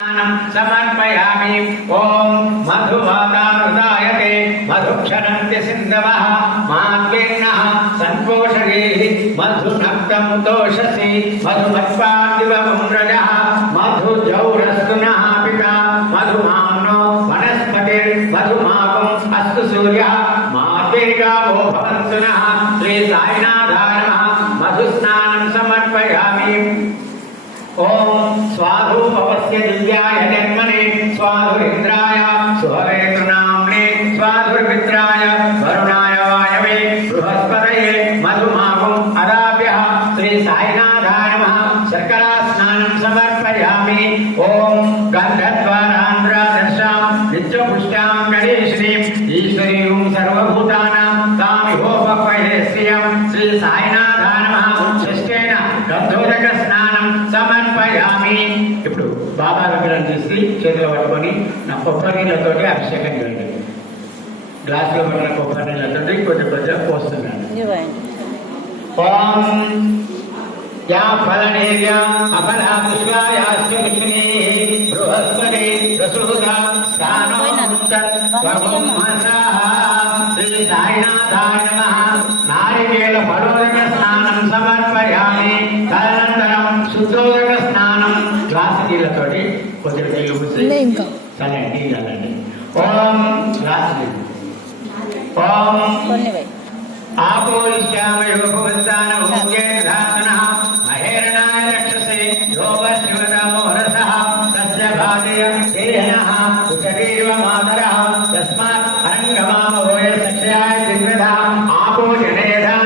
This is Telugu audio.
समर्पयामि। ओम मधुमातानुदायते मधुक्षरन्ति सिन्धवः माद्वेन्नः संपोषयेः मधुनक्तमुतोषसि मधुमत्पादिवमुरजः मधुजौरस्तु नः पिता मधुमाम्नो वनस्पतिर्मधुमापम् अस्तु सूर्यः माद्वेगावो भवन्तु नः। श्री साईनाथाय नमः। मधुस्नानं समर्पयामि। ओम स्वाधुपवस्य दिव्याय जन्मने स्वाधुरिन्द्राय सुहवेतृनाम्ने स्वाधुर्मित्राय वरुणाय वायवे बृहस्पतये मधुमापम् अदाभ्यः श्री साईनाथाय नमः। शर्करा स्नानं समर्पयामि। ओम गन्धद्वारान्ध्रादर्शां नित्यपुष्टां गणेश्रीं ईश्वरीं सर्वभूतानां तामिहोपक्वये श्रियं श्री साईनाथाय नमः। शिष्टेन गन्धोदक స్నానం సమర్పయామి। ఇప్పుడు బాబా విగ్రహం తీసి చేతిలో పట్టుకొని నా కొబ్బరి నీళ్ళతోటి అభిషేకం చేయండి. గ్లాసులో పట్టిన కొబ్బరి నీళ్ళతోటి కొద్ది కొద్దిగా పోస్తున్నాను. ఓం యా ఫలనేయ అఫలా పుష్పాయాస్య విష్ణే బృహస్పతి ప్రసూదా స్థానో తత్వమహసః శ్రీ సాయినాథాయ నమః। నారికేళ ఫలోదక స్నానం సమర్పయామి। తదనంతరం శుద్ధోదక స్నానం గ్లాసు నీళ్ళతోటి కొద్దిగా నీళ్ళు పూసి చల్లండి చల్లండి. ఓం గ్లాసు నీళ్ళు ఓం ఆపోయిష్యామయో భవంతా